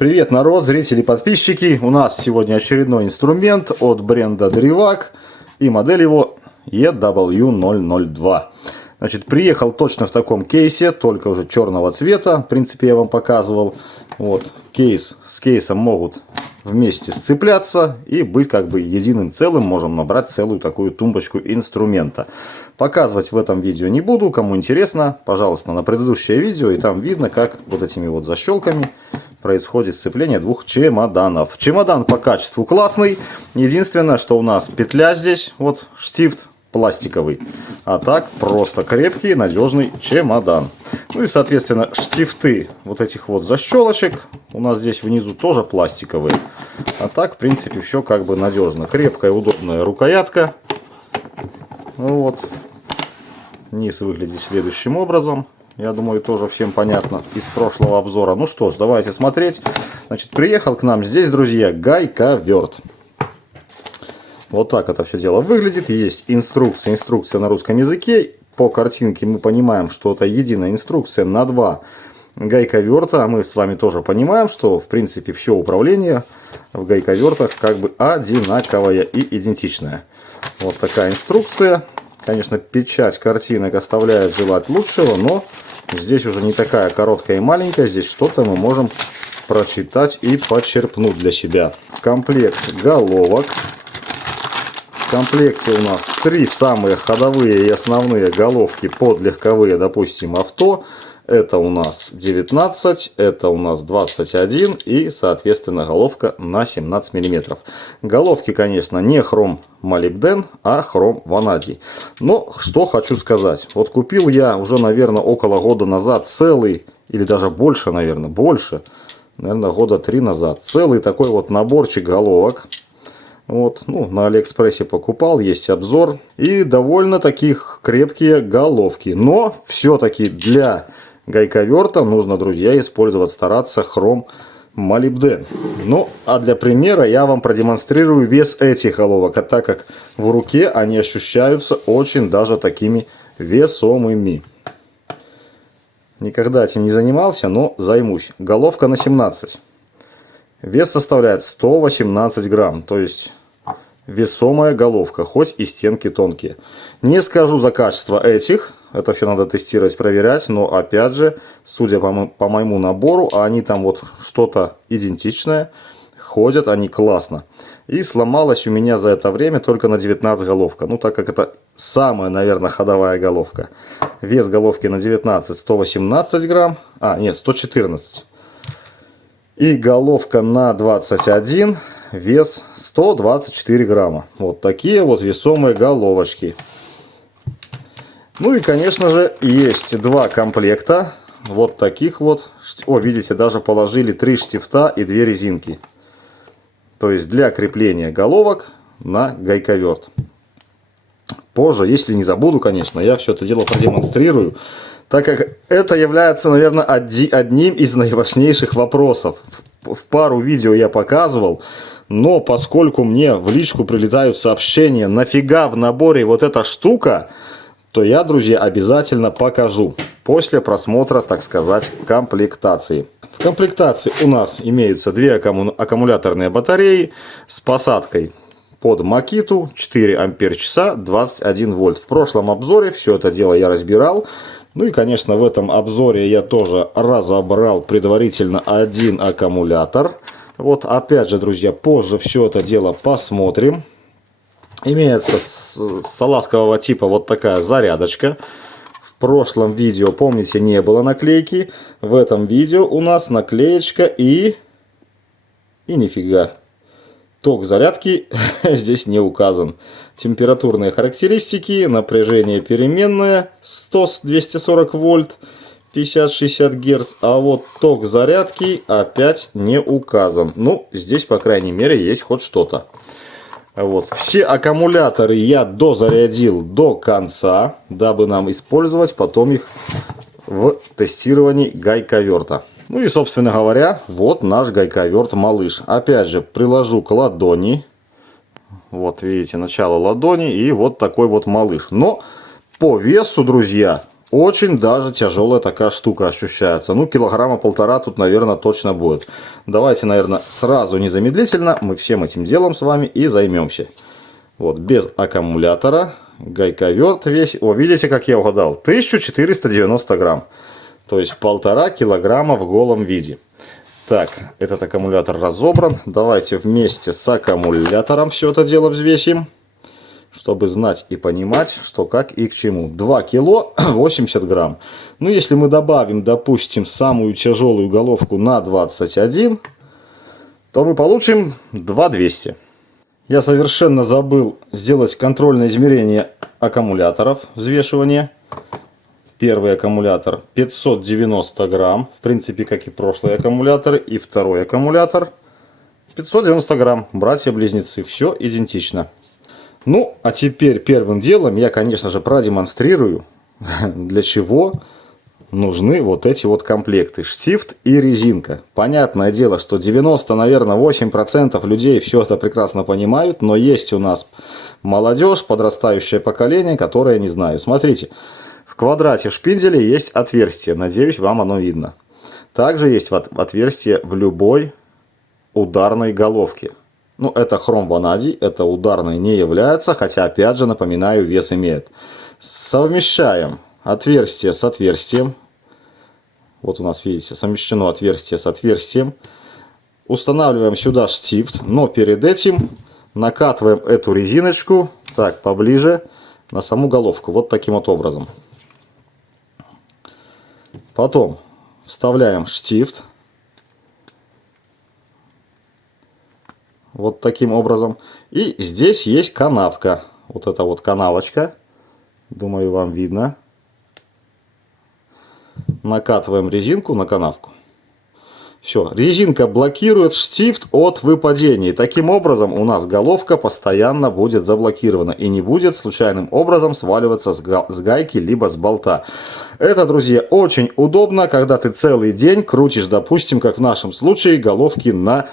Привет, народ, зрители, подписчики. У нас сегодня очередной инструмент от бренда Drivac и модель его EW002. Значит, приехал точно в таком кейсе, только уже черного цвета. В принципе, я вам показывал. Вот, кейс с кейсом могут вместе сцепляться и быть как бы единым целым. Можем набрать целую такую тумбочку инструмента. Показывать в этом видео не буду. Кому интересно, пожалуйста, на предыдущее видео. И там видно, как вот этими вот защелками происходит сцепление двух чемоданов. Чемодан по качеству классный. Единственное, что у нас петля здесь, вот штифт пластиковый. А так просто крепкий, надежный чемодан. Ну и соответственно штифты вот этих вот защелочек у нас здесь внизу тоже пластиковые. А так в принципе все как бы надежно. Крепкая, удобная рукоятка. Ну вот. Низ выглядит следующим образом. Я думаю, тоже всем понятно из прошлого обзора. Ну что ж, давайте смотреть. Значит, приехал к нам здесь, друзья, гайковерт. Вот так это все дело выглядит. Есть инструкция на русском языке. По картинке мы понимаем, что это единая инструкция на два гайковерта. А мы с вами тоже понимаем, что в принципе все управление в гайковертах как бы одинаковое и идентичное. Вот такая инструкция. Конечно, печать картинок оставляет желать лучшего, но здесь уже не такая короткая и маленькая. Здесь что-то мы можем прочитать и почерпнуть для себя. Комплект головок. В комплекте у нас три самые ходовые и основные головки под легковые, допустим, авто. Это у нас 19, это у нас 21 и, соответственно, головка на 17 мм. Головки, конечно, не хром молибден, а хром ванадий. Но что хочу сказать. Вот купил я уже, наверное, около года назад целый, или даже больше, наверное, года 3 назад. Целый такой вот наборчик головок. Вот, ну, на Алиэкспрессе покупал, есть обзор. И довольно таких крепкие головки. Но все-таки для гайковерта нужно, друзья, стараться хром молибден. Ну, а для примера я вам продемонстрирую вес этих головок. А так как в руке они ощущаются очень даже такими весомыми. Никогда этим не занимался, но займусь. Головка на 17. Вес составляет 118 грамм. То есть весомая головка, хоть и стенки тонкие. Не скажу за качество этих. Это все надо тестировать, проверять. Но опять же, судя по моему набору, они там вот что-то идентичное. Ходят они классно. И сломалась у меня за это время только на 19 головка. Ну, так как это самая, наверное, ходовая головка. Вес головки на 19 118 грамм. Нет, 114. И головка на 21. Вес 124 грамма. Вот такие вот весомые головочки. Ну и, конечно же, есть два комплекта. Вот таких вот. О, видите, даже положили 3 штифта и 2 резинки. То есть для крепления головок на гайковерт. Позже, если не забуду, конечно, я все это дело продемонстрирую. Так как это является, наверное, одним из наиважнейших вопросов. В пару видео я показывал. Но поскольку мне в личку прилетают сообщения, нафига в наборе вот эта штука, то я, друзья, обязательно покажу после просмотра, так сказать, комплектации. В комплектации у нас имеются 2 аккумуляторные батареи с посадкой под Makito 4 ампер-часа 21 вольт. В прошлом обзоре все это дело я разбирал. Ну и, конечно, в этом обзоре я тоже разобрал предварительно один аккумулятор. Вот опять же, друзья, позже все это дело посмотрим. Имеется салазкового типа вот такая зарядочка. В прошлом видео, помните, не было наклейки. В этом видео у нас наклеечка и нифига. Ток зарядки здесь не указан. Температурные характеристики, напряжение переменное 100-240 вольт. 50-60 Гц, а вот ток зарядки опять не указан. Ну, здесь, по крайней мере, есть хоть что-то. Вот. Все аккумуляторы я дозарядил до конца, дабы нам использовать потом их в тестировании гайковерта. Ну и, собственно говоря, вот наш гайковерт малыш. Опять же, приложу к ладони. Вот, видите, начало ладони и вот такой вот малыш. Но по весу, друзья, очень даже тяжелая такая штука ощущается. Ну, килограмма полтора тут, наверное, точно будет. Давайте, наверное, сразу незамедлительно мы всем этим делом с вами и займемся. Вот, без аккумулятора, гайковерт весь. О, видите, как я угадал? 1490 грамм. То есть 1,5 килограмма в голом виде. Так, этот аккумулятор разобран. Давайте вместе с аккумулятором все это дело взвесим, чтобы знать и понимать, что как и к чему. 2 кило 80 грамм. Ну, если мы добавим, допустим, самую тяжелую головку на 21, то мы получим 2200. Я совершенно забыл сделать контрольное измерение аккумуляторов взвешивания. Первый аккумулятор 590 грамм, в принципе, как и прошлые аккумуляторы. И второй аккумулятор 590 грамм. Братья-близнецы, все идентично. Ну, а теперь первым делом я, конечно же, продемонстрирую, для чего нужны вот эти вот комплекты. Штифт и резинка. Понятное дело, что 90, наверное, 8% людей все это прекрасно понимают, но есть у нас молодежь, подрастающее поколение, которое не знает. Смотрите. В квадрате в шпинделе есть отверстие. Надеюсь, вам оно видно. Также есть отверстие в любой ударной головке. Ну, это хром-ванадий, это ударной не является, хотя, опять же, напоминаю, вес имеет. Совмещаем отверстие с отверстием. Вот у нас, видите, совмещено отверстие с отверстием. Устанавливаем сюда штифт, но перед этим накатываем эту резиночку, так, поближе, на саму головку. Вот таким вот образом. Потом вставляем штифт. Вот таким образом. И здесь есть канавка. Вот эта вот канавочка. Думаю, вам видно. Накатываем резинку на канавку. Все, резинка блокирует штифт от выпадения. Таким образом у нас головка постоянно будет заблокирована и не будет случайным образом сваливаться с гайки либо с болта. Это, друзья, очень удобно, когда ты целый день крутишь, допустим, как в нашем случае, головки на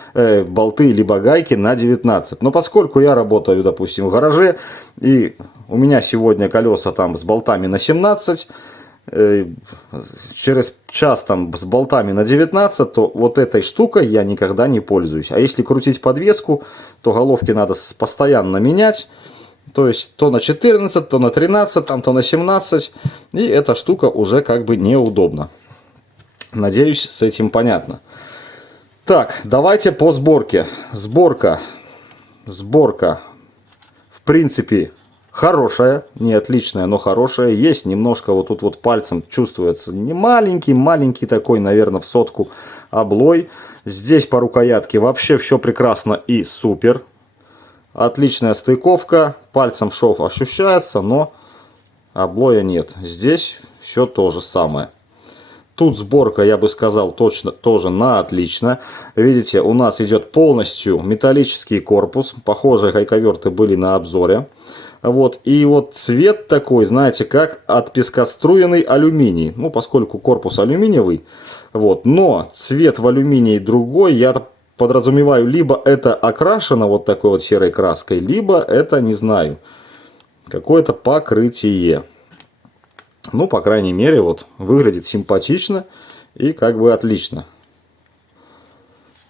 болты либо гайки на 19. Но поскольку я работаю, допустим, в гараже, и у меня сегодня колеса там с болтами на 17, через час там с болтами на 19, то вот этой штукой я никогда не пользуюсь. А если крутить подвеску, то головки надо постоянно менять. То есть то на 14, то на 13, там, то на 17. И эта штука уже как бы неудобна. Надеюсь, с этим понятно. Так, давайте по сборке. Сборка, в принципе, хорошая, не отличная, но хорошая. Есть немножко вот тут вот пальцем чувствуется не маленький такой, наверное, в сотку облой. Здесь по рукоятке вообще все прекрасно и супер. Отличная стыковка. Пальцем шов ощущается, но облоя нет. Здесь все то же самое. Тут сборка, я бы сказал, точно тоже на отлично. Видите, у нас идет полностью металлический корпус. Похожие гайковерты были на обзоре. Вот, и вот цвет такой, знаете, как от пескоструйный алюминий. Ну, поскольку корпус алюминиевый, вот, но цвет в алюминии другой, я подразумеваю, либо это окрашено вот такой вот серой краской, либо это, не знаю, какое-то покрытие. Ну, по крайней мере, вот, выглядит симпатично и как бы отлично.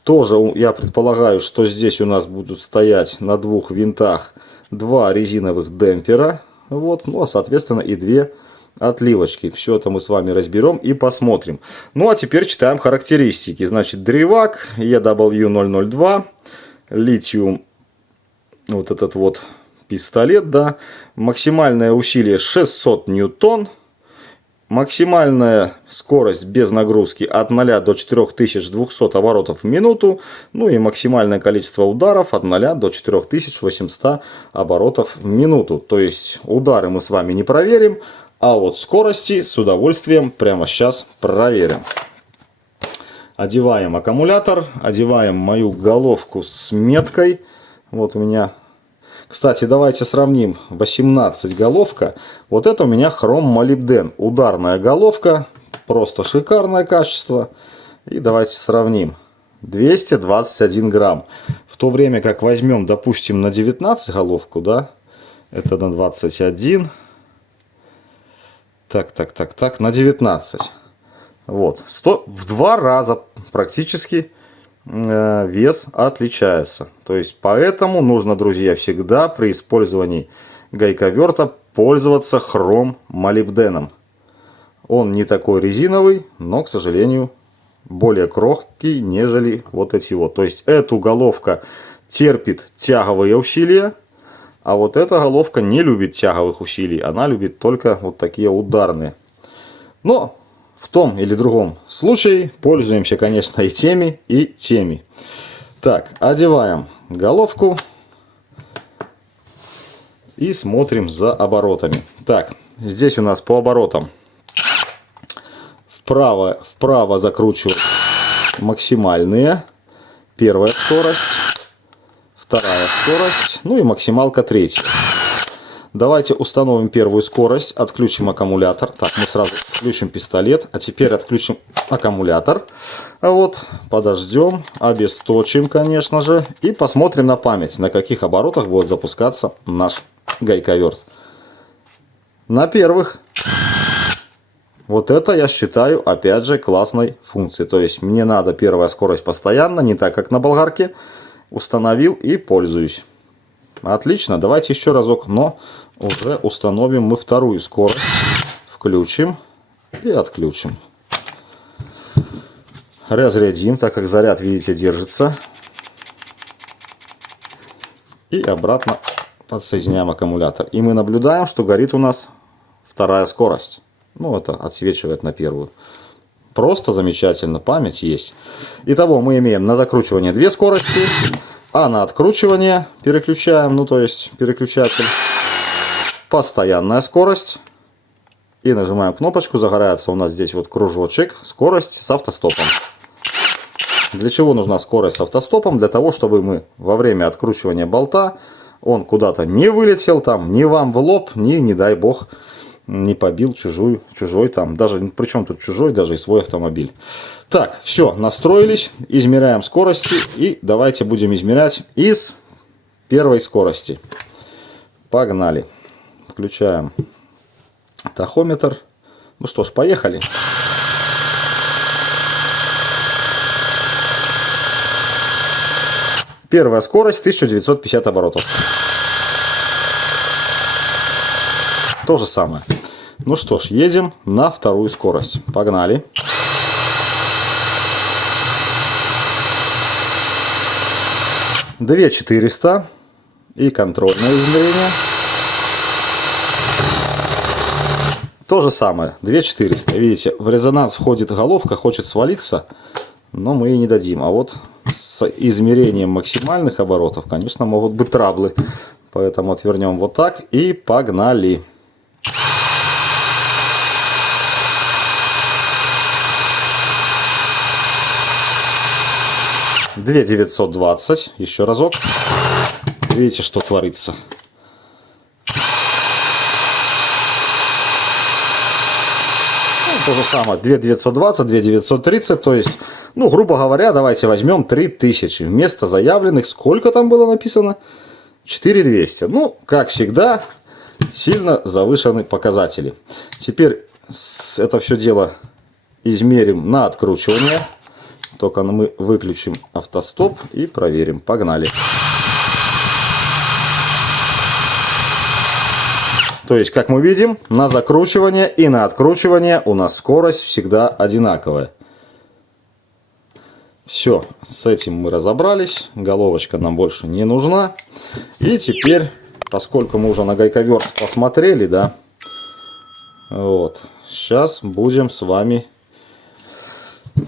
Тоже я предполагаю, что здесь у нас будут стоять на двух винтах два резиновых демпфера, вот, ну а соответственно и две отливочки. Все это мы с вами разберем и посмотрим. Ну а теперь читаем характеристики. Значит, древак EW002, литиум, вот этот вот пистолет, да, максимальное усилие 600 ньютон. Максимальная скорость без нагрузки от 0 до 4200 оборотов в минуту. Ну и максимальное количество ударов от 0 до 4800 оборотов в минуту. То есть удары мы с вами не проверим, а вот скорости с удовольствием прямо сейчас проверим. Одеваем аккумулятор, одеваем мою головку с меткой. Вот у меня... Кстати, давайте сравним. 18 головка. Вот это у меня хром-молибден. Ударная головка. Просто шикарное качество. И давайте сравним. 221 грамм. В то время как возьмем, допустим, на 19 головку, да, это на 21. Так, на 19. Вот, в 2 раза практически вес отличается. То есть, поэтому нужно, друзья, всегда при использовании гайковерта пользоваться хром-молибденом. Он не такой резиновый, но, к сожалению, более крохкий, нежели вот эти вот. То есть, эта головка терпит тяговые усилия, а вот эта головка не любит тяговых усилий. Она любит только вот такие ударные. Но в том или другом случае пользуемся, конечно, и теми, и теми. Так, одеваем головку и смотрим за оборотами. Так, здесь у нас по оборотам вправо закручивать максимальные. Первая скорость, вторая скорость, ну и максималка третья. Давайте установим первую скорость, отключим аккумулятор. Так, мы сразу включим пистолет, а теперь отключим аккумулятор. Вот, подождем, обесточим, конечно же, и посмотрим на память, на каких оборотах будет запускаться наш гайковерт. На первых. Вот это я считаю, опять же, классной функцией. То есть мне надо первая скорость постоянно, не так как на болгарке. Установил и пользуюсь. Отлично, давайте еще разок, но уже установим мы вторую скорость. Включим и отключим. Разрядим, так как заряд, видите, держится. И обратно подсоединяем аккумулятор. И мы наблюдаем, что горит у нас вторая скорость. Ну, это отсвечивает на первую. Просто замечательно, память есть. Итого мы имеем на закручивание 2 скорости, а на откручивание переключаем, ну то есть переключатель, постоянная скорость. И нажимаем кнопочку, загорается у нас здесь вот кружочек, скорость с автостопом. Для чего нужна скорость с автостопом? Для того, чтобы мы во время откручивания болта, он куда-то не вылетел, там, ни вам в лоб, ни, не дай бог, не побил чужой там, даже, причем тут чужой, даже и свой автомобиль. Так, все, настроились, измеряем скорости и давайте будем измерять из первой скорости. Погнали. Включаем тахометр. Ну что ж, поехали. Первая скорость 1950 оборотов. То же самое. Ну что ж, едем на вторую скорость. Погнали. — 2400 и контрольное измерение. То же самое, 2400. Видите, в резонанс входит головка, хочет свалиться, но мы ей не дадим. А вот с измерением максимальных оборотов, конечно, могут быть траблы. Поэтому отвернем вот так и погнали. — 2920. Еще разок. Видите, что творится. То же самое, 2920, 2930, то есть, ну, грубо говоря, давайте возьмем 3000. Вместо заявленных, сколько там было написано? 4200. Ну, как всегда, сильно завышены показатели. Теперь это все дело измерим на откручивание. Только мы выключим автостоп и проверим. Погнали. То есть, как мы видим, на закручивание и на откручивание у нас скорость всегда одинаковая. Все, с этим мы разобрались. Головочка нам больше не нужна. И теперь, поскольку мы уже на гайковерт посмотрели, да, вот, сейчас будем с вами,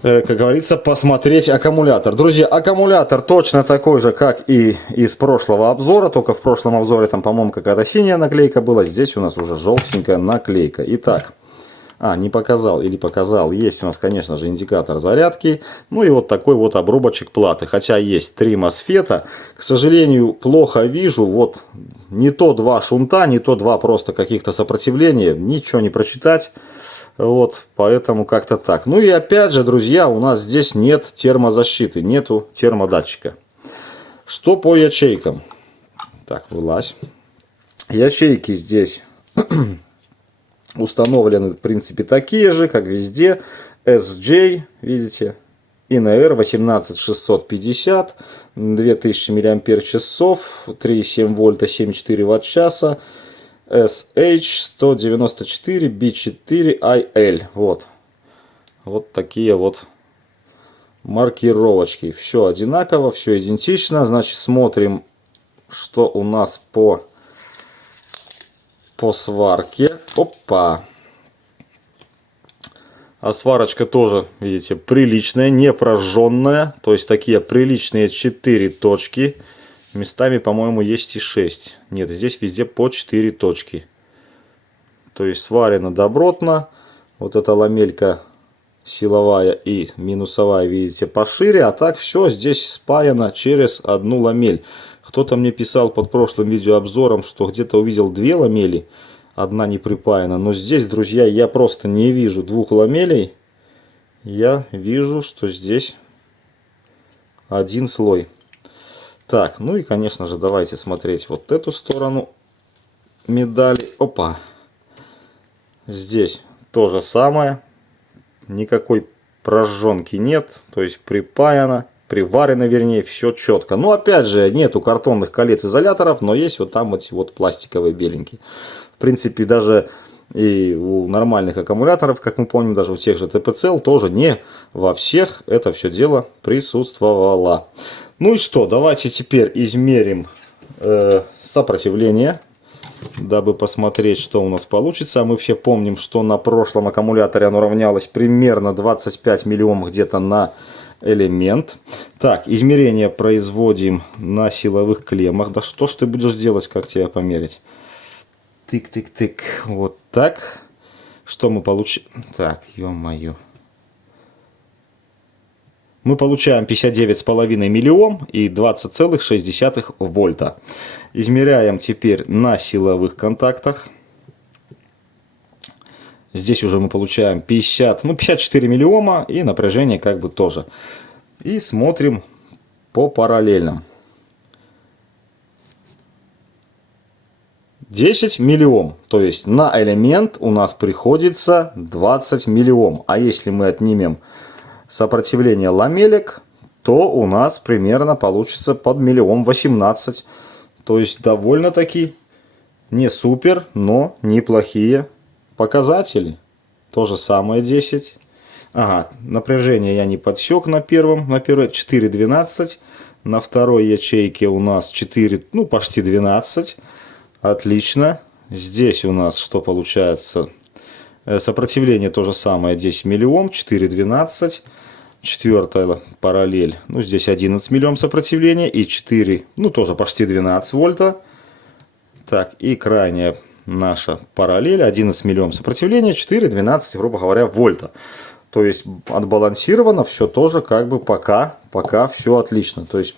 как говорится, посмотреть аккумулятор. Друзья, аккумулятор точно такой же, как и из прошлого обзора. Только в прошлом обзоре там, по-моему, какая-то синяя наклейка была. Здесь у нас уже желтенькая наклейка. Итак, не показал или показал. Есть у нас, конечно же, индикатор зарядки. Ну и вот такой вот обрубочек платы. Хотя есть 3 мосфета. К сожалению, плохо вижу. Вот не то 2 шунта, не то 2 просто каких-то сопротивления. Ничего не прочитать. Вот, поэтому как-то так. Ну и опять же, друзья, у нас здесь нет термозащиты, нету термодатчика. Что по ячейкам? Так, вылазь. Ячейки здесь Установлены, в принципе, такие же, как везде. SJ, видите, ИНР 18650, 2000 мАч, 3,7 вольта, 7,4 Вт-часа, SH 194 B4IL. Вот такие вот маркировочки. Все одинаково, все идентично. Значит, смотрим, что у нас по сварке. Опа! А сварочка тоже, видите, приличная, не прожженная. То есть такие приличные 4 точки. Местами, по-моему, есть и 6. Нет, здесь везде по 4 точки. То есть сварено добротно. Вот эта ламелька силовая и минусовая, видите, пошире. А так все здесь спаяно через одну ламель. Кто-то мне писал под прошлым видеообзором, что где-то увидел 2 ламели. Одна не припаяна. Но здесь, друзья, я просто не вижу 2 ламелей. Я вижу, что здесь один слой. Так, ну и, конечно же, давайте смотреть вот эту сторону медали. Опа. Здесь то же самое. Никакой прожженки нет. То есть припаяно, приварено, вернее, все четко. Но опять же, нету картонных колец изоляторов, но есть вот там эти вот пластиковые беленькие. В принципе, даже и у нормальных аккумуляторов, как мы помним, даже у тех же ТПЦЛ, тоже не во всех это все дело присутствовало. Ну и что, давайте теперь измерим сопротивление, дабы посмотреть, что у нас получится. Мы все помним, что на прошлом аккумуляторе оно равнялось примерно 25 миллиом где-то на элемент. Так, измерение производим на силовых клеммах. Да что ж ты будешь делать, как тебя померить? Тык-тык-тык. Вот так. Что мы получим? Так, ё-моё. Мы получаем 59,5 миллиом и 20,6 вольта. Измеряем теперь на силовых контактах. Здесь уже мы получаем 54 миллиома и напряжение как бы тоже. И смотрим по параллельным. 10 миллиом, то есть на элемент у нас приходится 20 миллиом. А если мы отнимем сопротивление ламелек, то у нас примерно получится под 1 018 000. То есть довольно-таки не супер, но неплохие показатели. То же самое 10. Ага, напряжение я не подсек на первой 4,12. На второй ячейке у нас 4, ну почти 12. Отлично. Здесь у нас что получается? Сопротивление то же самое, 10 миллиом, 4,12. Четвертая параллель, ну здесь 11 миллиом сопротивления и 4, ну тоже почти 12 вольта. Так, и крайняя наша параллель, 11 миллиом сопротивления, 4,12, грубо говоря, вольта. То есть отбалансировано все тоже как бы пока все отлично. То есть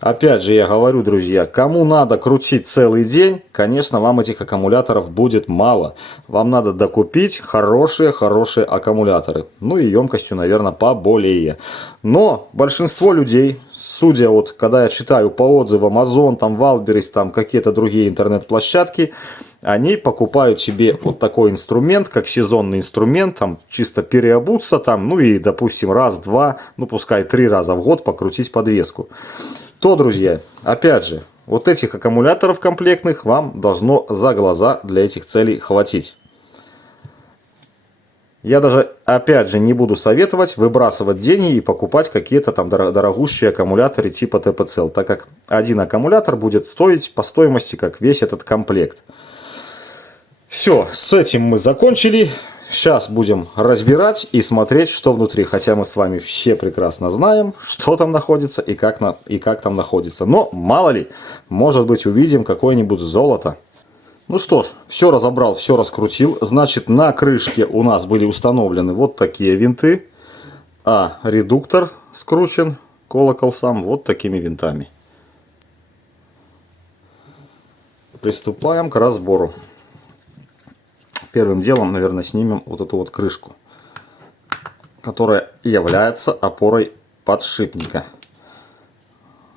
опять же я говорю, друзья, кому надо крутить целый день, конечно, вам этих аккумуляторов будет мало. Вам надо докупить хорошие аккумуляторы. Ну и емкостью, наверное, поболее. Но большинство людей, судя вот, когда я читаю по отзывам Озон, там Валберес, там какие-то другие интернет-площадки, они покупают себе вот такой инструмент, как сезонный инструмент, там чисто переобуться, там, ну и, допустим, раз-два, ну пускай 3 раза в год покрутить подвеску. То, друзья, опять же, вот этих аккумуляторов комплектных вам должно за глаза для этих целей хватить. Я даже, опять же, не буду советовать выбрасывать деньги и покупать какие-то там дорогущие аккумуляторы типа ТПЦЛ, так как один аккумулятор будет стоить по стоимости, как весь этот комплект. Все, с этим мы закончили. Сейчас будем разбирать и смотреть, что внутри. Хотя мы с вами все прекрасно знаем, что там находится и как там находится. Но мало ли, может быть, увидим какое-нибудь золото. Ну что ж, все разобрал, все раскрутил. Значит, на крышке у нас были установлены вот такие винты. А редуктор скручен, колокол сам, вот такими винтами. Приступаем к разбору. Первым делом, наверное, снимем вот эту вот крышку, которая является опорой подшипника.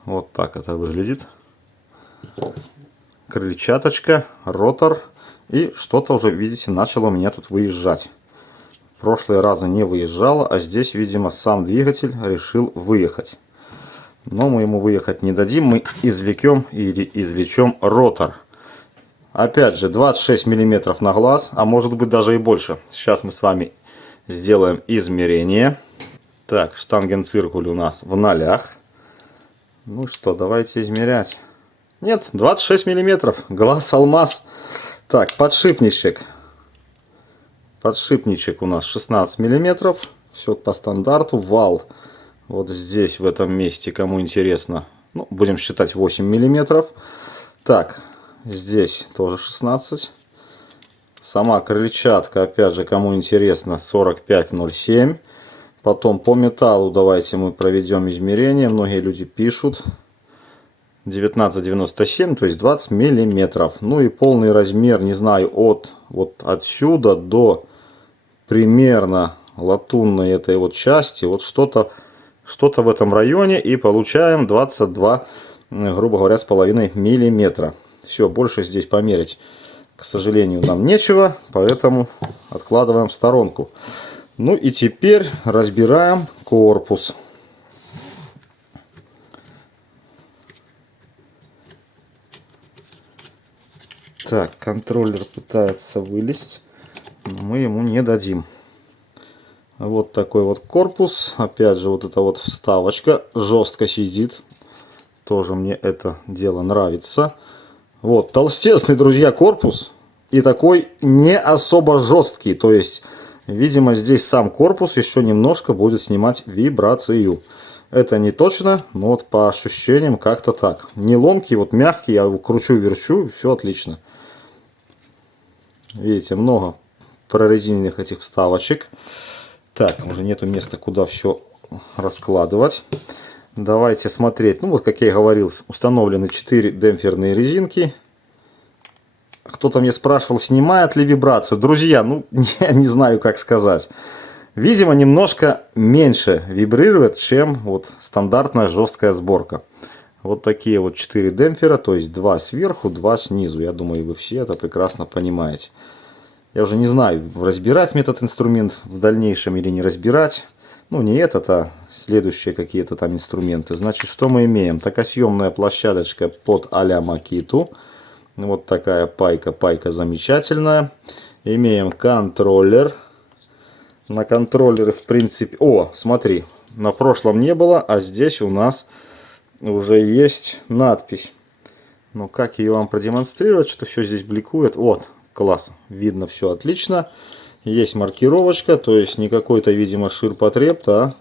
Вот так это выглядит. Крыльчаточка, ротор И что-то уже, видите, начало у меня тут выезжать. В прошлые разы не выезжало, а здесь, видимо, сам двигатель решил выехать. Но мы ему выехать не дадим, мы извлечем или извлечем ротор. Опять же, 26 мм на глаз, а может быть даже и больше. Сейчас мы с вами сделаем измерение. Так, штангенциркуль у нас в нолях. Ну что, давайте измерять. Нет, 26 мм, глаз алмаз. Так, подшипничек. Подшипничек у нас 16 мм. Все по стандарту. Вал вот здесь, в этом месте, кому интересно. Ну, будем считать 8 мм. Так, здесь тоже 16. Сама крыльчатка, опять же, кому интересно, 45,07. Потом по металлу давайте мы проведем измерение. Многие люди пишут 19,97, то есть 20 миллиметров. Ну и полный размер, не знаю, от вот отсюда до примерно латунной этой вот части. Вот что-то в этом районе. И получаем 22, грубо говоря, с половиной миллиметра. Все, больше здесь померить, к сожалению, нам нечего. Поэтому откладываем в сторонку. Ну и теперь разбираем корпус. Так, контроллер пытается вылезть, но мы ему не дадим. Вот такой вот корпус. Опять же, вот эта вот вставочка жестко сидит. Тоже мне это дело нравится. Вот, толстезный, друзья, корпус. И такой не особо жесткий. То есть, видимо, здесь сам корпус еще немножко будет снимать вибрацию. Это не точно, но вот по ощущениям как-то так. Не ломкий, вот мягкий, я его кручу-верчу, все отлично. Видите, много прорезиненных этих вставочек. Так, уже нету места, куда все раскладывать. Давайте смотреть. Ну вот, как я и говорил, установлены 4 демпферные резинки. Кто-то мне спрашивал, снимает ли вибрацию. Друзья, ну, я не знаю, как сказать. Видимо, немножко меньше вибрирует, чем вот стандартная жесткая сборка. Вот такие вот 4 демпфера, то есть 2 сверху, 2 снизу. Я думаю, вы все это прекрасно понимаете. Я уже не знаю, разбирать мне этот инструмент в дальнейшем или не разбирать. Ну, не этот, а следующие какие-то там инструменты. Значит, что мы имеем? Токосъемная площадочка под а-ля Makito. Вот такая пайка. Пайка замечательная. Имеем контроллер. На контроллере, в принципе... О, смотри, на прошлом не было, а здесь у нас уже есть надпись. Ну, как ее вам продемонстрировать, что все здесь бликует? Вот, класс, видно все отлично. Есть маркировочка, то есть не какой-то, видимо, ширпотреб, а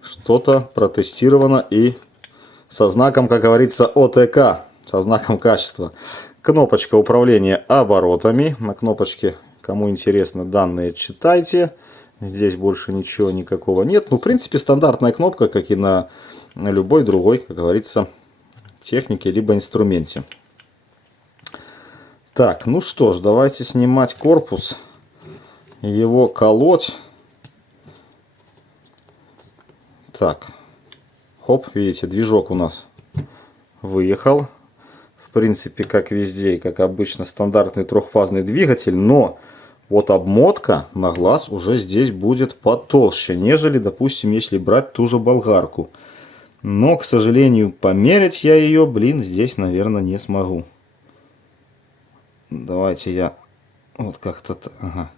что-то протестировано и со знаком, как говорится, ОТК, со знаком качества. Кнопочка управления оборотами. На кнопочке, кому интересно, данные читайте. Здесь больше ничего никакого нет. Ну, в принципе, стандартная кнопка, как и на любой другой, как говорится, технике либо инструменте. Так, ну что ж, давайте снимать корпус, его колоть. Так, хоп, видите, движок у нас выехал. В принципе, как везде и как обычно, стандартный трехфазный двигатель, но вот обмотка на глаз уже здесь будет потолще, нежели, допустим, если брать ту же болгарку. Но, к сожалению, померить я ее, здесь, наверное, не смогу. Давайте я вот как-то... Ага.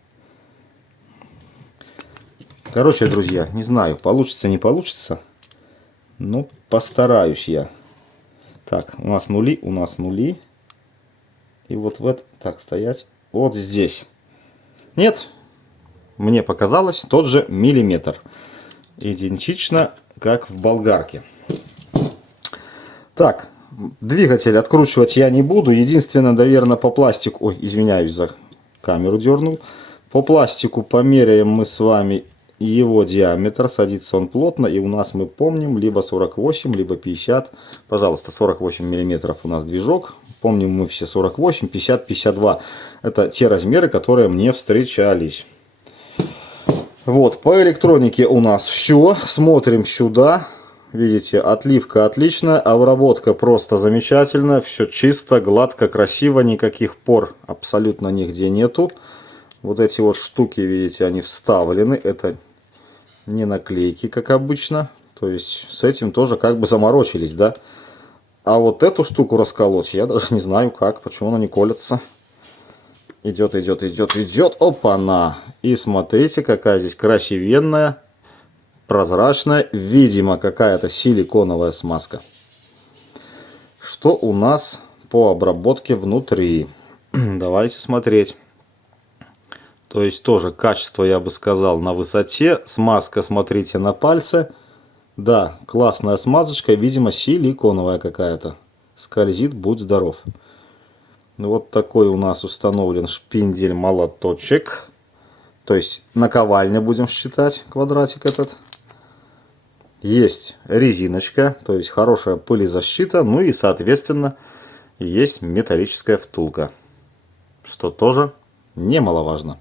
Короче, друзья, не знаю, получится, не получится. Но постараюсь я. Так, у нас нули. И вот в это... Так, стоять. Вот здесь. Нет, мне показалось тот же миллиметр. Идентично, как в болгарке. Так, двигатель откручивать я не буду. Единственное, наверное, по пластику... Ой, извиняюсь, за камеру дернул. По пластику померяем мы с вами его диаметр. Садится он плотно. И у нас, мы помним, либо 48, либо 50. Пожалуйста, 48 миллиметров у нас движок. Помним мы все 48, 50, 52. Это те размеры, которые мне встречались. Вот, по электронике у нас все. Смотрим сюда. видите, отливка отличная, обработка просто замечательная. Все чисто, гладко, красиво, никаких пор абсолютно нигде нету. Вот эти вот штуки, видите, они вставлены. Это не наклейки, как обычно. То есть с этим тоже как бы заморочились, да. А вот эту штуку расколоть, я даже не знаю как, почему она не колется. Идет, идет, идет, идет. Опа-на! И смотрите, какая здесь красивенная, прозрачная, видимо, какая-то силиконовая смазка. Что у нас по обработке внутри? Давайте смотреть. То есть тоже качество, я бы сказал, на высоте. Смазка, смотрите, на пальце. Да, классная смазочка, видимо, силиконовая какая-то. Скользит, будь здоров. Вот такой у нас установлен шпиндель-молоточек. То есть наковальня будем считать, квадратик этот. Есть резиночка, то есть хорошая пылезащита. Ну и, соответственно, есть металлическая втулка. Что тоже немаловажно.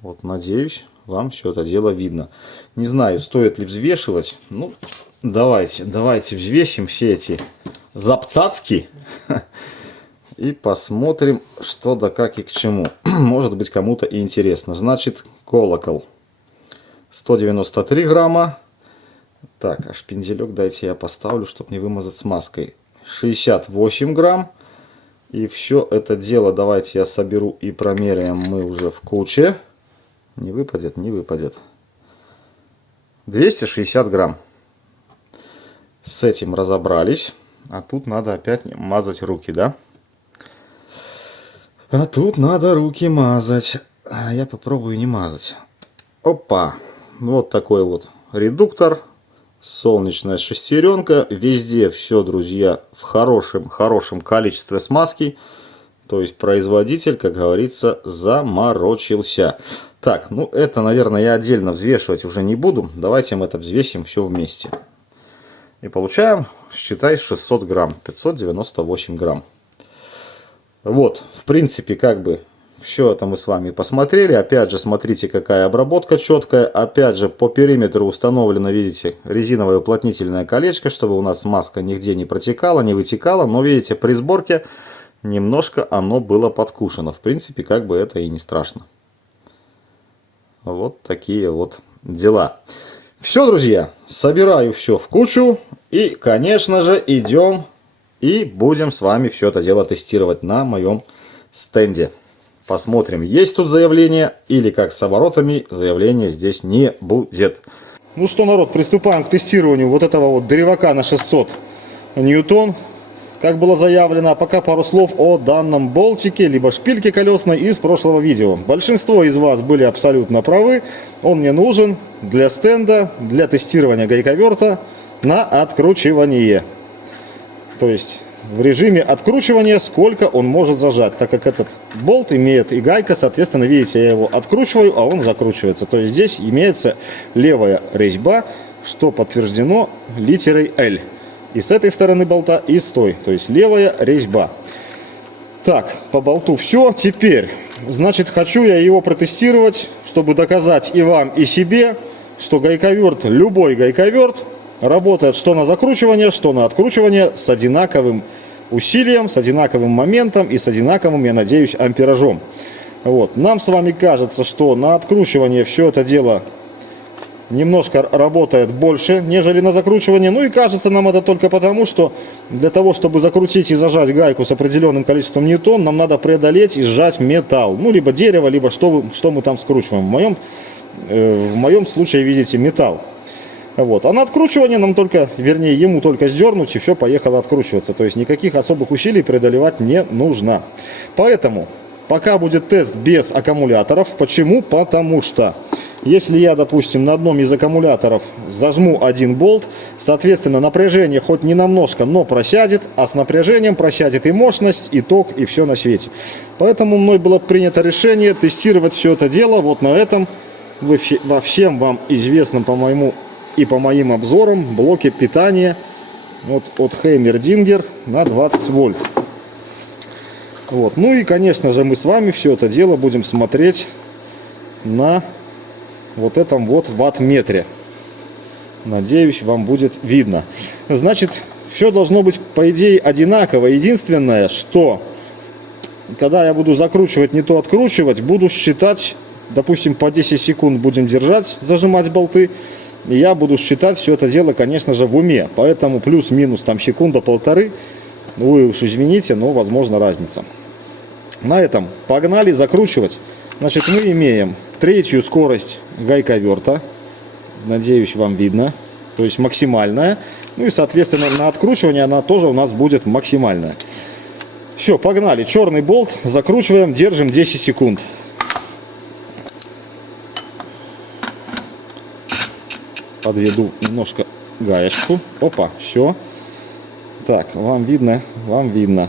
Вот, надеюсь, вам все это дело видно. Не знаю, стоит ли взвешивать. Ну, давайте взвесим все эти запцацки. И посмотрим, что да как и к чему. Может быть, кому-то и интересно. Значит, колокол 193 грамма. Так, а шпинделек дайте я поставлю, чтобы не вымазать смазкой. 68 грамм. И все это дело давайте я соберу и промеряем мы уже в куче. Не выпадет, не выпадет. 260 грамм. С этим разобрались. А тут надо опять мазать руки, да? А тут надо руки мазать. А я попробую не мазать. Опа. Вот такой вот редуктор. Солнечная шестеренка. Везде все, друзья, в хорошем количестве смазки. То есть производитель, как говорится, заморочился. Так, ну это, наверное, я отдельно взвешивать уже не буду. Давайте мы это взвесим все вместе. И получаем, считай, 600 грамм. 598 грамм. Вот, в принципе, как бы все это мы с вами посмотрели. Опять же, смотрите, какая обработка четкая. Опять же, по периметру установлено, видите, резиновое уплотнительное колечко, чтобы у нас смазка нигде не протекала, не вытекала. Но, видите, при сборке немножко оно было подкушено. В принципе, как бы это и не страшно. Вот такие вот дела. Все, друзья, собираю все в кучу. И, конечно же, идем и будем с вами все это дело тестировать на моем стенде. Посмотрим, есть тут заявление или как с оборотами заявления здесь не будет. Ну что, народ, приступаем к тестированию вот этого вот древака на 600 ньютон. Как было заявлено, пока пару слов о данном болтике, либо шпильке колесной из прошлого видео. Большинство из вас были абсолютно правы. Он мне нужен для стенда, для тестирования гайковерта на откручивание. То есть в режиме откручивания сколько он может зажать, так как этот болт имеет и гайка, соответственно, видите, я его откручиваю, а он закручивается. То есть здесь имеется левая резьба, что подтверждено литерой L. И с этой стороны болта, и с той. То есть левая резьба. Так, по болту все. Теперь, значит, хочу я его протестировать, чтобы доказать и вам, и себе, что гайковерт, любой гайковерт, работает что на закручивание, что на откручивание с одинаковым усилием, с одинаковым моментом и с одинаковым, я надеюсь, амперажом. Вот. Нам с вами кажется, что на откручивание все это дело немножко работает больше, нежели на закручивание. Ну и кажется нам это только потому, что для того, чтобы закрутить и зажать гайку с определенным количеством ньютон, нам надо преодолеть и сжать металл. Ну, либо дерево, либо что мы там скручиваем. В моем случае, видите, металл. Вот. А на откручивание нам только, вернее, ему только сдернуть, и все, поехало откручиваться. То есть никаких особых усилий преодолевать не нужно. Поэтому пока будет тест без аккумуляторов. Почему? Потому что если я, допустим, на одном из аккумуляторов зажму один болт, соответственно, напряжение хоть не намножко, но просядет, а с напряжением просядет и мощность, и ток, и все на свете. Поэтому мной было принято решение тестировать все это дело вот на этом, во всем вам известном по моему и по моим обзорам, блоке питания вот, от Heimerdinger на 20 вольт. Вот. Ну и, конечно же, мы с вами все это дело будем смотреть на вот этом вот ваттметре. Надеюсь, вам будет видно. Значит, все должно быть, по идее, одинаково. Единственное, что когда я буду закручивать, не то откручивать, буду считать, допустим, по 10 секунд будем держать, зажимать болты. И я буду считать все это дело, конечно же, в уме. Поэтому плюс-минус там секунда-полторы. Вы уж извините, но возможно разница. На этом погнали закручивать. Значит, мы имеем третью скорость гайковерта. Надеюсь, вам видно. То есть максимальная. Ну и, соответственно, на откручивание она тоже у нас будет максимальная. Все, погнали. Черный болт закручиваем, держим 10 секунд. Подведу немножко гаечку. Опа, все. Так, вам видно? Вам видно.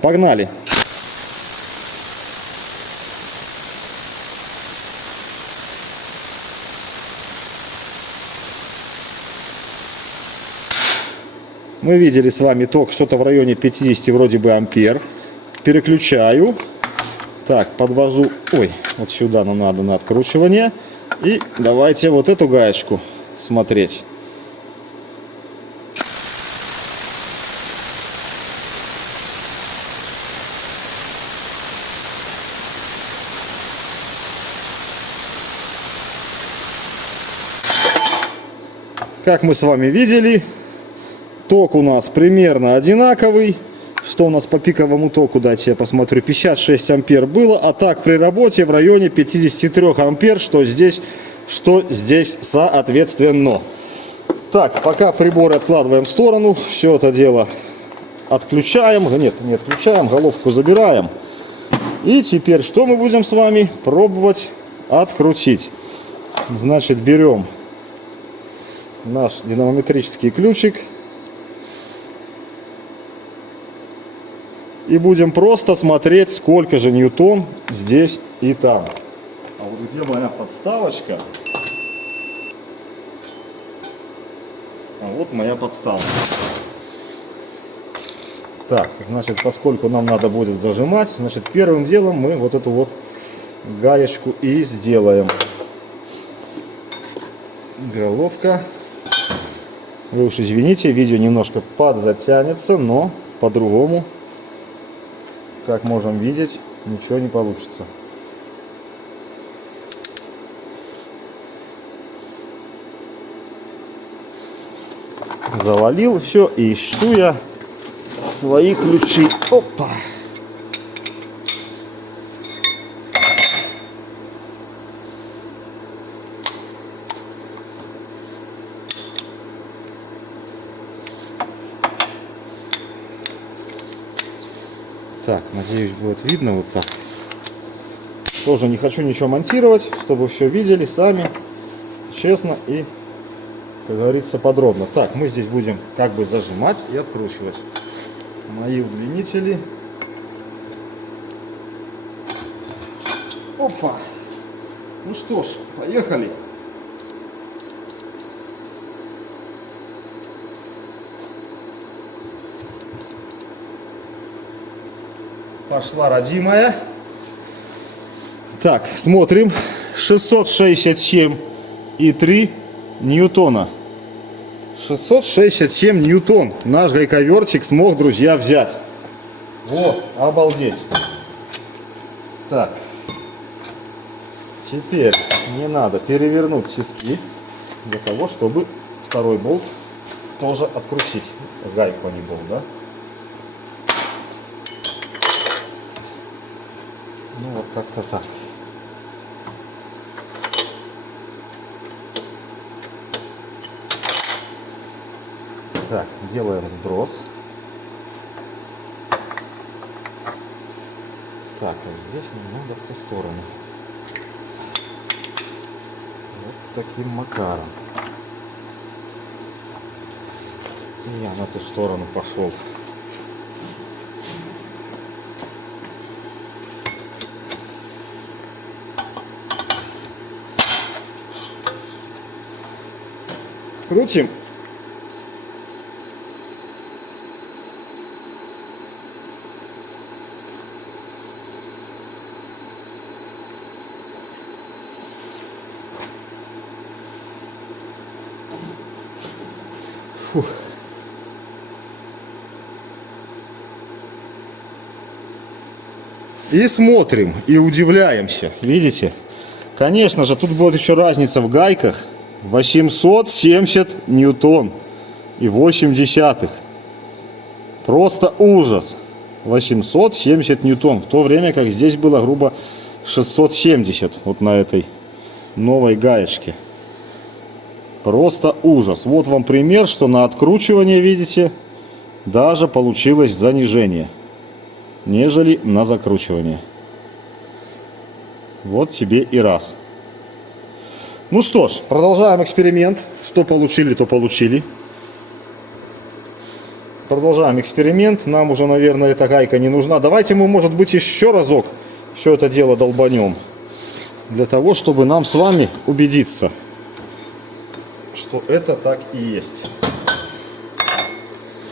Погнали. Мы видели с вами ток что-то в районе 50 вроде бы ампер. Переключаю. Так, подвожу. Ой, вот сюда нам надо на откручивание. И давайте вот эту гаечку смотреть. Как мы с вами видели, ток у нас примерно одинаковый. Что у нас по пиковому току, дайте я посмотрю, 56 ампер было, а так при работе в районе 53 ампер, что здесь соответственно. Так, пока приборы откладываем в сторону, все это дело отключаем, нет, не отключаем, головку забираем. И теперь что мы будем с вами пробовать открутить? Значит, берем наш динамометрический ключик и будем просто смотреть, сколько же ньютон здесь и там. А вот где моя подставочка? А вот моя подставка. Так, значит, поскольку нам надо будет зажимать, значит, первым делом мы вот эту вот гаечку и сделаем. Головка. Вы уж извините, видео немножко подзатянется, но по-другому, как можем видеть, ничего не получится. Завалил все и ищу я свои ключи. Опа! Так, надеюсь, будет видно вот так. Тоже не хочу ничего монтировать, чтобы все видели сами, честно и, как говорится, подробно. Так, мы здесь будем как бы зажимать и откручивать. Мои удлинители. Опа! Ну что ж, поехали. Пошла родимая. Так, смотрим. 667,3 ньютона. 667 ньютон наш гайковертик смог, друзья, взять. Вот, обалдеть. Так. Теперь мне надо перевернуть тиски для того, чтобы второй болт тоже открутить. Гайку, а не болт, да? Ну вот как-то так. Так, делаем сброс. Так, а здесь немного в ту сторону. Вот таким макаром. И я на ту сторону пошел. Крутим. Фу. И смотрим, и удивляемся. Видите? Конечно же, тут будет еще разница в гайках. 870 ньютон и 8 десятых. Просто ужас. 870 ньютон. В то время как здесь было грубо 670. Вот на этой новой гаечке. Просто ужас. Вот вам пример, что на откручивание, видите, даже получилось занижение, нежели на закручивание. Вот тебе и раз. Ну что ж, продолжаем эксперимент. Что получили, то получили. Продолжаем эксперимент. Нам уже, наверное, эта гайка не нужна. Давайте мы, может быть, еще разок все это дело долбанем. Для того, чтобы нам с вами убедиться, что это так и есть.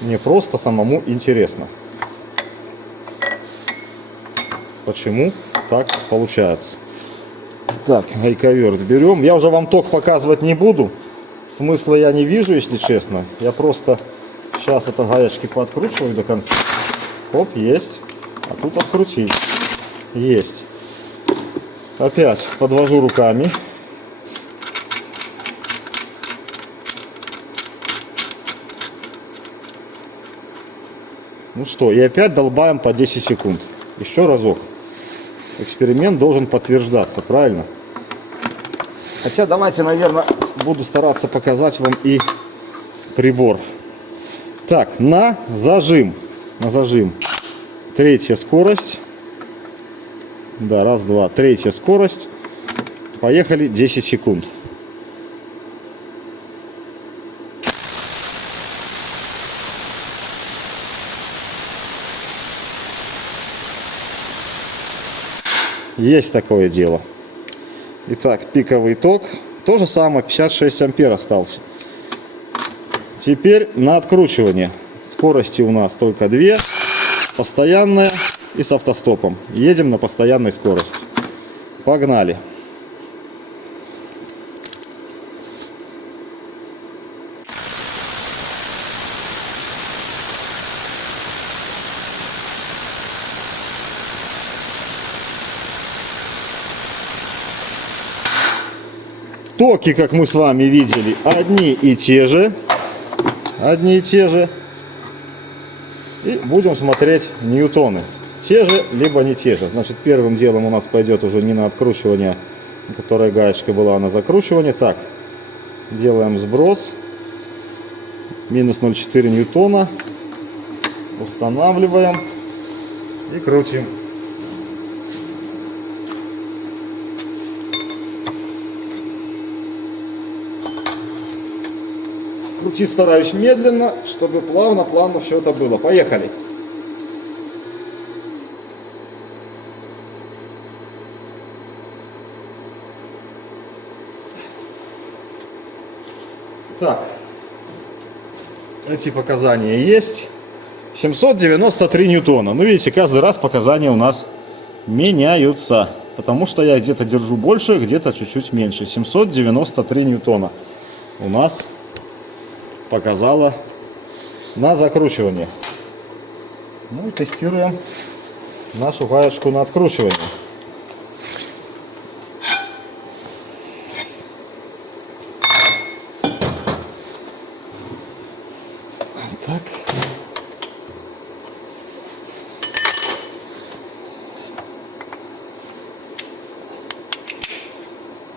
Мне просто самому интересно, почему так получается. Так, гайковерт берем. Я уже вам ток показывать не буду. Смысла я не вижу, если честно. Я просто сейчас это гаечки пооткручиваю до конца. Оп, есть. А тут открутить. Есть. Опять подвожу руками. Ну что, и опять долбаем по 10 секунд. Еще разок. Эксперимент должен подтверждаться, правильно? Хотя давайте, наверное, буду стараться показать вам и прибор. Так, на зажим. На зажим. Третья скорость. Да, раз, два. Третья скорость. Поехали, 10 секунд. Есть такое дело. Итак, пиковый ток. То же самое, 56 ампер остался. Теперь на откручивание. Скорости у нас только две. Постоянная и с автостопом. Едем на постоянной скорости. Погнали. Токи, как мы с вами видели, одни и те же. Одни и те же. И будем смотреть ньютоны. Те же, либо не те же. Значит, первым делом у нас пойдет уже не на откручивание, которая гаечка была, а на закручивание. Так, делаем сброс. Минус 0,4 ньютона. Устанавливаем. И крутим. Крутить стараюсь медленно, чтобы плавно все это было. Поехали. Так, эти показания есть. 793 ньютона. Ну, видите, каждый раз показания у нас меняются. Потому что я где-то держу больше, где-то чуть-чуть меньше. 793 ньютона у нас показала на закручивание. Ну и тестируем нашу гаечку на откручивание. Так.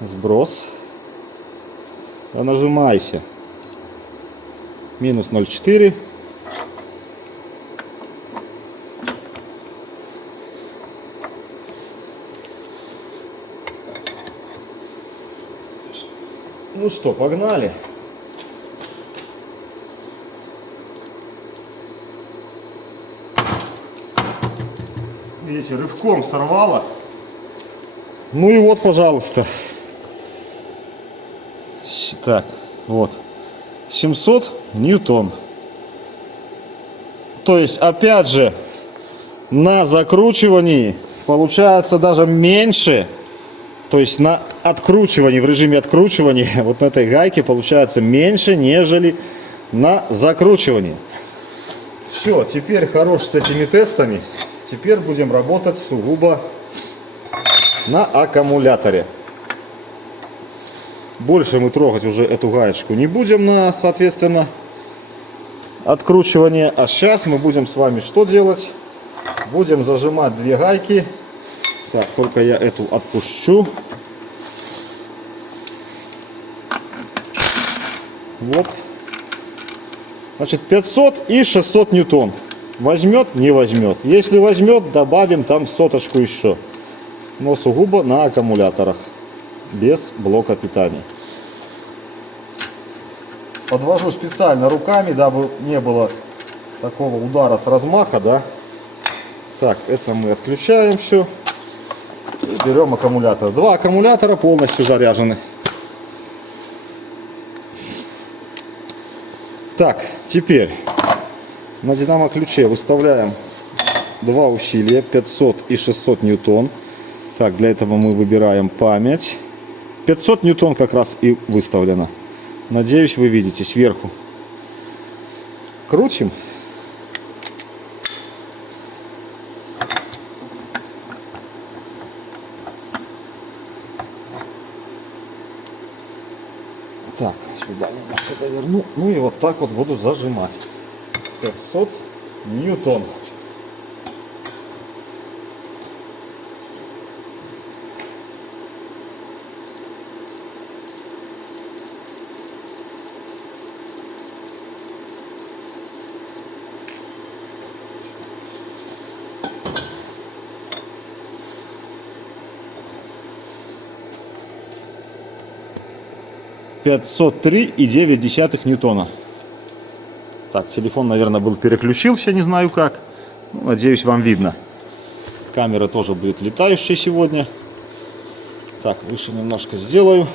Сброс. Да нажимайся. Минус 0,4. Ну что, погнали. Видите, рывком сорвало. Ну и вот, пожалуйста. Так, вот. 700 ньютон. То есть, опять же, на закручивании получается даже меньше. То есть, на откручивании, в режиме откручивания, вот на этой гайке получается меньше, нежели на закручивание. Все, теперь хорош с этими тестами. Теперь будем работать сугубо на аккумуляторе. Больше мы трогать уже эту гаечку не будем на, соответственно, откручивание. А сейчас мы будем с вами что делать? Будем зажимать две гайки. Так, только я эту отпущу. Вот. Значит, 500 и 600 ньютон. Возьмет, не возьмет. Если возьмет, добавим там соточку еще. Но сугубо на аккумуляторах. Без блока питания. Подвожу специально руками, дабы не было такого удара с размаха, да. Так, это мы отключаем все. И берем аккумулятор. Два аккумулятора полностью заряжены. Так, теперь на динамо-ключе выставляем два усилия, 500 и 600 ньютон. Так, для этого мы выбираем память. 500 ньютон как раз и выставлено. Надеюсь, вы видите сверху. Крутим. Так, сюда немножко доверну. Ну и вот так вот буду зажимать. 500 ньютон. ,9 ньютона. Так, телефон, наверное, был переключился, не знаю как. Ну, надеюсь, вам видно. Камера тоже будет летающей сегодня. Так, выше немножко сделаю.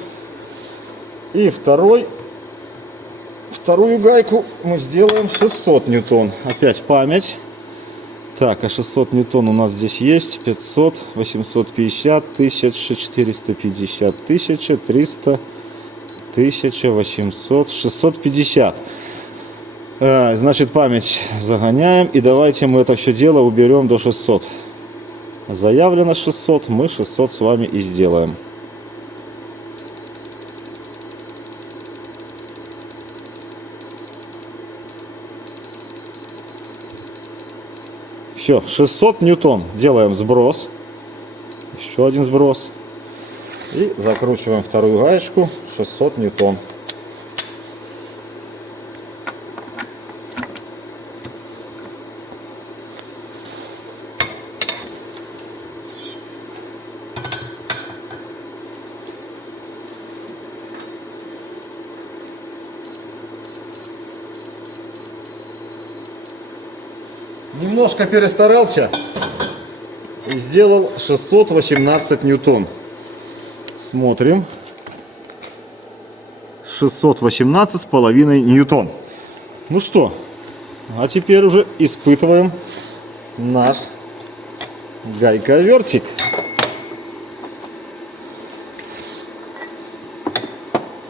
И вторую гайку мы сделаем 600 ньютон. Опять память. Так, а 600 ньютон у нас здесь есть. 500, 850, 1450, 1300, 1800, 650. Значит, память загоняем. И давайте мы это все дело уберем до 600. Заявлено 600, мы 600 с вами и сделаем. Все, 600 ньютон. Делаем сброс. Еще один сброс. И закручиваем вторую гаечку. 600 ньютон. Немножко перестарался и сделал 618 ньютон. Смотрим. 618,5 ньютон. Ну что, а теперь уже испытываем наш гайковертик.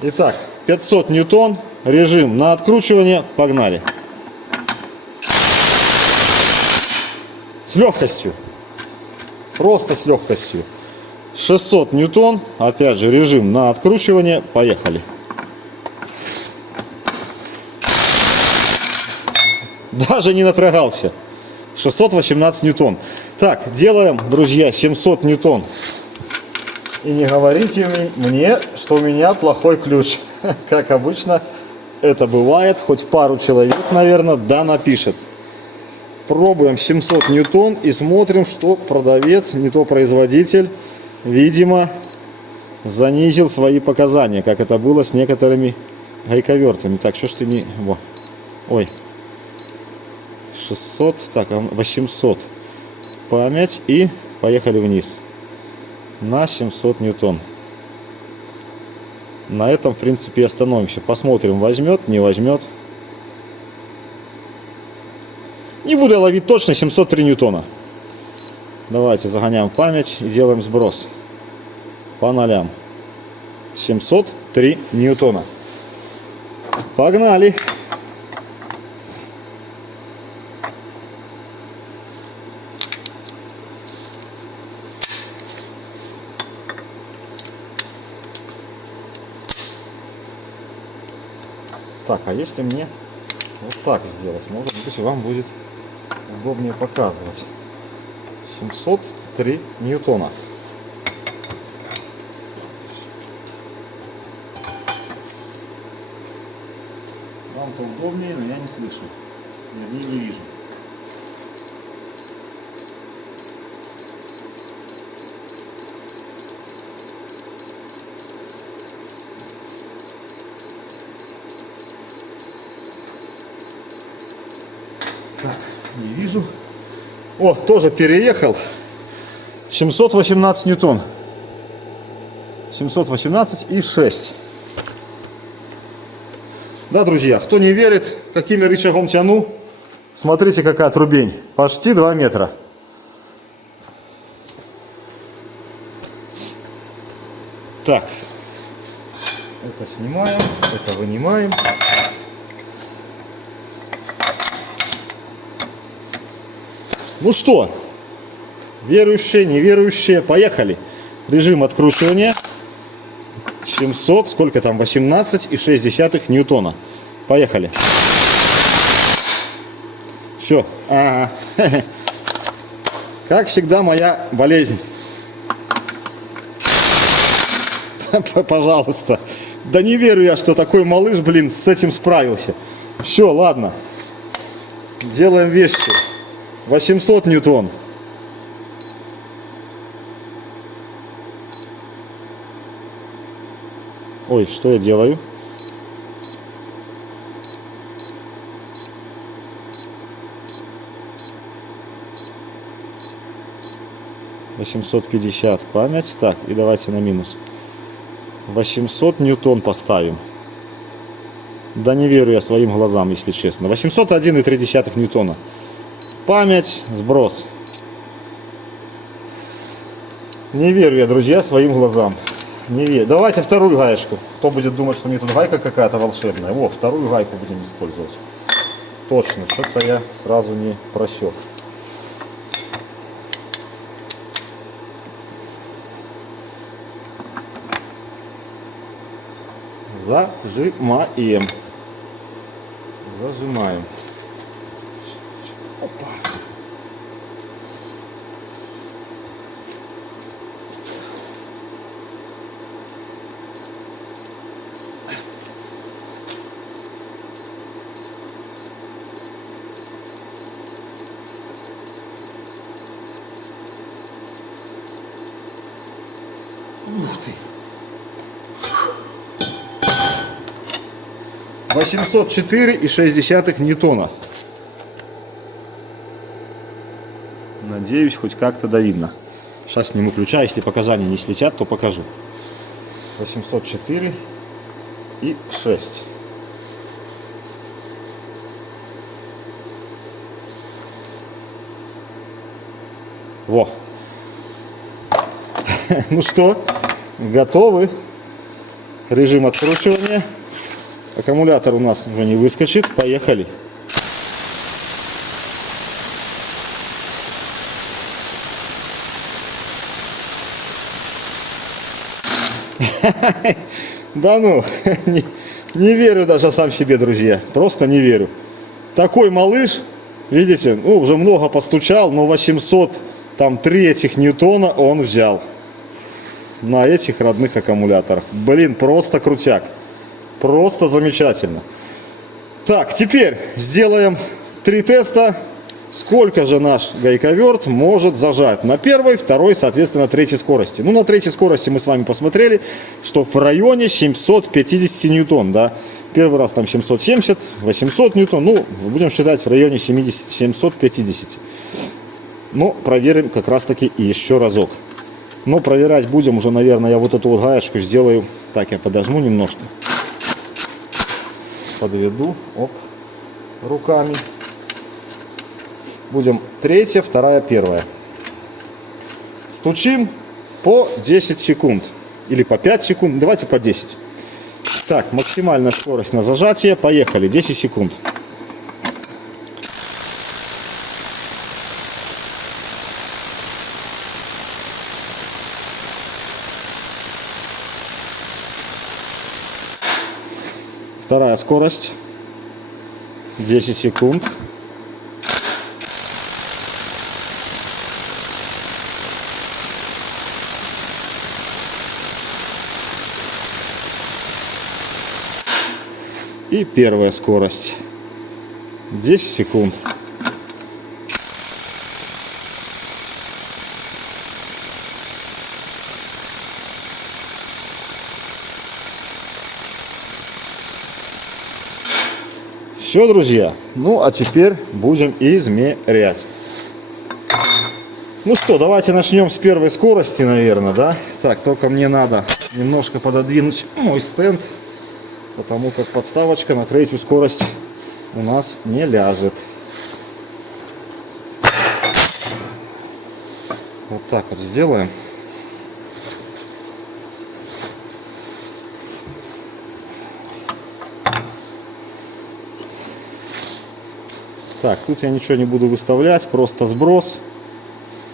Итак, 500 ньютон, режим на откручивание, погнали. С легкостью, просто с легкостью. 600 ньютон, опять же режим на откручивание, поехали. Даже не напрягался. 618 ньютон. Так, делаем, друзья, 700 ньютон. И не говорите мне, что у меня плохой ключ. Как обычно это бывает, хоть пару человек, наверное, да напишет. Пробуем 700 ньютон и смотрим, что продавец, не то производитель, видимо, занизил свои показания, как это было с некоторыми гайковертами. Так, что ж ты не... Во. Ой. 600, так, 800. Память и поехали вниз. На 700 ньютон. На этом, в принципе, и остановимся. Посмотрим, возьмет, не возьмет. Не буду ловить точно, 703 ньютона. Давайте загоняем память и делаем сброс. По нолям. 703 ньютона. Погнали. Так, а если мне вот так сделать, может быть, вам будет удобнее показывать. 703 ньютона. Вам-то удобнее, но я не слышу. Вернее, не вижу. Так, не вижу. О, тоже переехал. 718 ньютон. 718 и 6. Да, друзья, кто не верит, каким я рычагом тяну, смотрите, какая трубень. Почти 2 метра. Так. Это снимаем, это вынимаем. Ну что, верующие, неверующие, поехали. Режим откручивания. 700, сколько там, 18,6 ньютона. Поехали. Все. Ага. Как всегда, моя болезнь. Пожалуйста. Да не верю я, что такой малыш, блин, с этим справился. Все, ладно. Делаем вещи. 800 ньютон. Ой, что я делаю? $850 память. Так, и давайте на минус. 800 ньютон поставим. Да не верю я своим глазам, если честно. 801,3 ньютона. Память, сброс. Не верю я, друзья, своим глазам. Не верю. Давайте вторую гаечку. Кто будет думать, что мне тут гайка какая-то волшебная. Во, вторую гайку будем использовать. Точно, что-то я сразу не просек. Зажимаем. Зажимаем. Опа. Ух ты. 804,6 ньютона. Надеюсь, хоть как-то да видно. Сейчас сниму ключа, если показания не слетят, то покажу. 804,6. Во. Ну что, готовы. Режим откручивания. Аккумулятор у нас уже не выскочит. Поехали. Да ну, не верю даже сам себе, друзья. Просто не верю. Такой малыш, видите, ну, уже много постучал, но 803 ньютона он взял. На этих родных аккумуляторах. Блин, просто крутяк. Просто замечательно. Так, теперь сделаем 3 теста. Сколько же наш гайковерт может зажать на первой, второй, соответственно, третьей скорости. Ну, на третьей скорости мы с вами посмотрели, что в районе 750 ньютон, да. Первый раз там 770, 800 ньютон, ну, будем считать в районе 750. Но проверим как раз-таки еще разок. Но проверять будем уже, наверное, я вот эту вот гаечку сделаю. Так, я подожму немножко. Подведу, оп, руками. Будем третья, вторая, первая. Стучим по 10 секунд. Или по 5 секунд. Давайте по 10. Так, максимальная скорость на зажатие. Поехали. 10 секунд. Вторая скорость. 10 секунд. И первая скорость. 10 секунд. Все, друзья. Ну, а теперь будем измерять. Ну что, давайте начнем с первой скорости, наверное, да? Так, только мне надо немножко пододвинуть мой стенд, потому как подставочка на третью скорость у нас не ляжет. Вот так вот сделаем. Так, тут я ничего не буду выставлять, просто сброс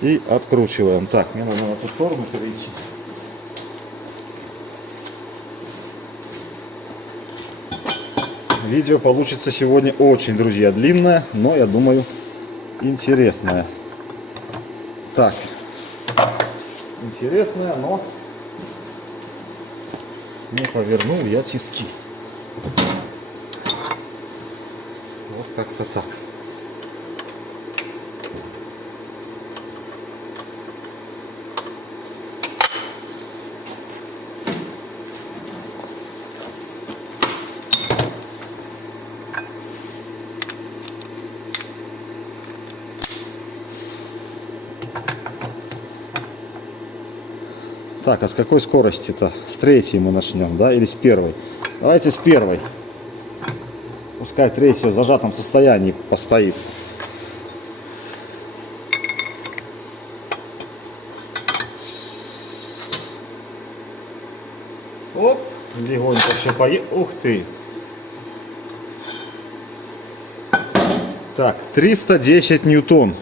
и откручиваем. Так, мне надо на эту сторону перейти. Видео получится сегодня очень, друзья, длинное, но, я думаю, интересное. Так, интересное, но не повернул я тиски. Вот как-то так. Так, а с какой скорости-то? С третьей мы начнем, да? Или с первой? Давайте с первой. Пускай третья в зажатом состоянии постоит. Оп, легонько все поехало. Ух ты! Так, 310 ньютон.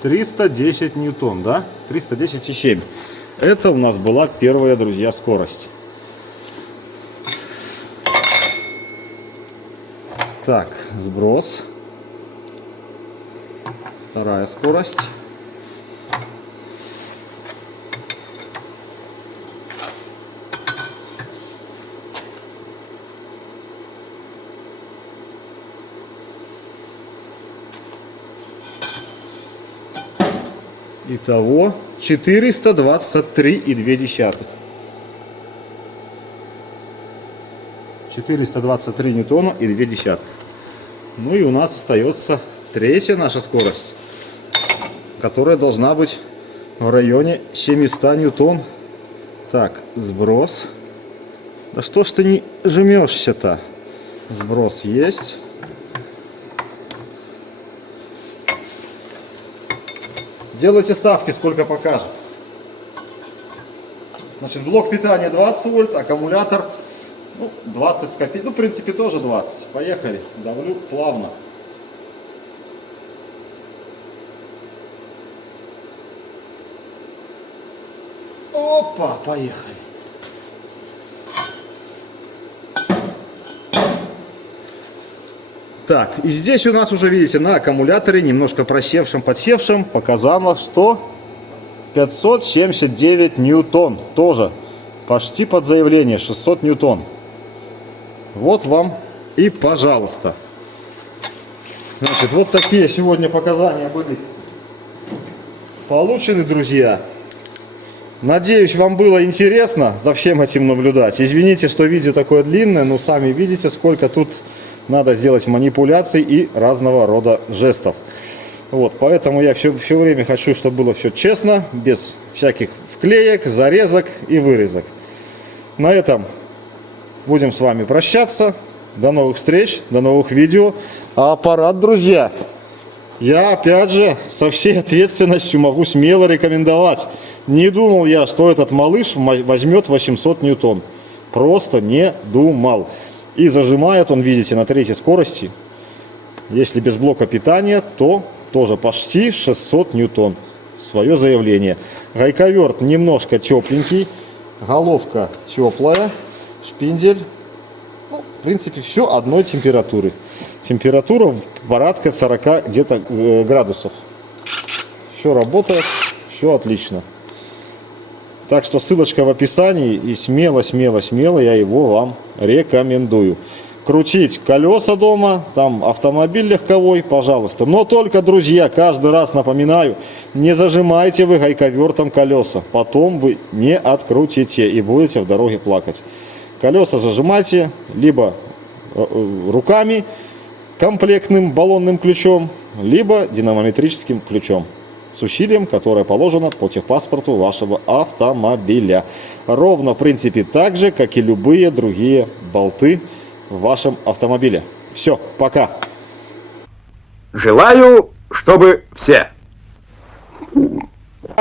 310 ньютон, да? 310,7. Это у нас была первая, друзья, скорость. Так, сброс. Вторая скорость. Итого 423,2. 423 ньютона и 2. Ну и у нас остается третья наша скорость, которая должна быть в районе 700 ньютон. Так, сброс. Да что ж ты не жмешься-то? Сброс есть. Делайте ставки, сколько покажет. Значит, блок питания 20 вольт, аккумулятор 20 с копейкой. Ну, в принципе, тоже 20. Поехали. Давлю плавно. Опа, поехали. Так, и здесь у нас уже, видите, на аккумуляторе, немножко просевшем, подсевшем, показано, что 579 ньютон. Тоже почти под заявление, 600 ньютон. Вот вам и пожалуйста. Значит, вот такие сегодня показания были получены, друзья. Надеюсь, вам было интересно за всем этим наблюдать. Извините, что видео такое длинное, но сами видите, сколько тут надо сделать манипуляций и разного рода жестов. Вот, поэтому я все время хочу, чтобы было все честно, без всяких вклеек, зарезок и вырезок. На этом будем с вами прощаться. До новых встреч, до новых видео. А аппарат, друзья, я опять же со всей ответственностью могу смело рекомендовать. Не думал я, что этот малыш возьмет 800 ньютон. Просто не думал. И зажимает он, видите, на третьей скорости. Если без блока питания, то тоже почти 600 ньютон. Свое заявление. Гайковерт немножко тепленький. Головка теплая. Шпиндель Ну, в принципе, все одной температуры. Температура порядка 40 где-то градусов. Все работает, все отлично. Так что ссылочка в описании, и смело я его вам рекомендую. Крутить колеса дома, там автомобиль легковой, пожалуйста. Но только, друзья, каждый раз напоминаю, не зажимайте вы гайковертом колеса. Потом вы не открутите и будете в дороге плакать. Колеса зажимайте либо руками, комплектным баллонным ключом, либо динамометрическим ключом с усилием, которое положено по техпаспорту вашего автомобиля. Ровно, в принципе, так же, как и любые другие болты в вашем автомобиле. Все, пока. Желаю, чтобы все.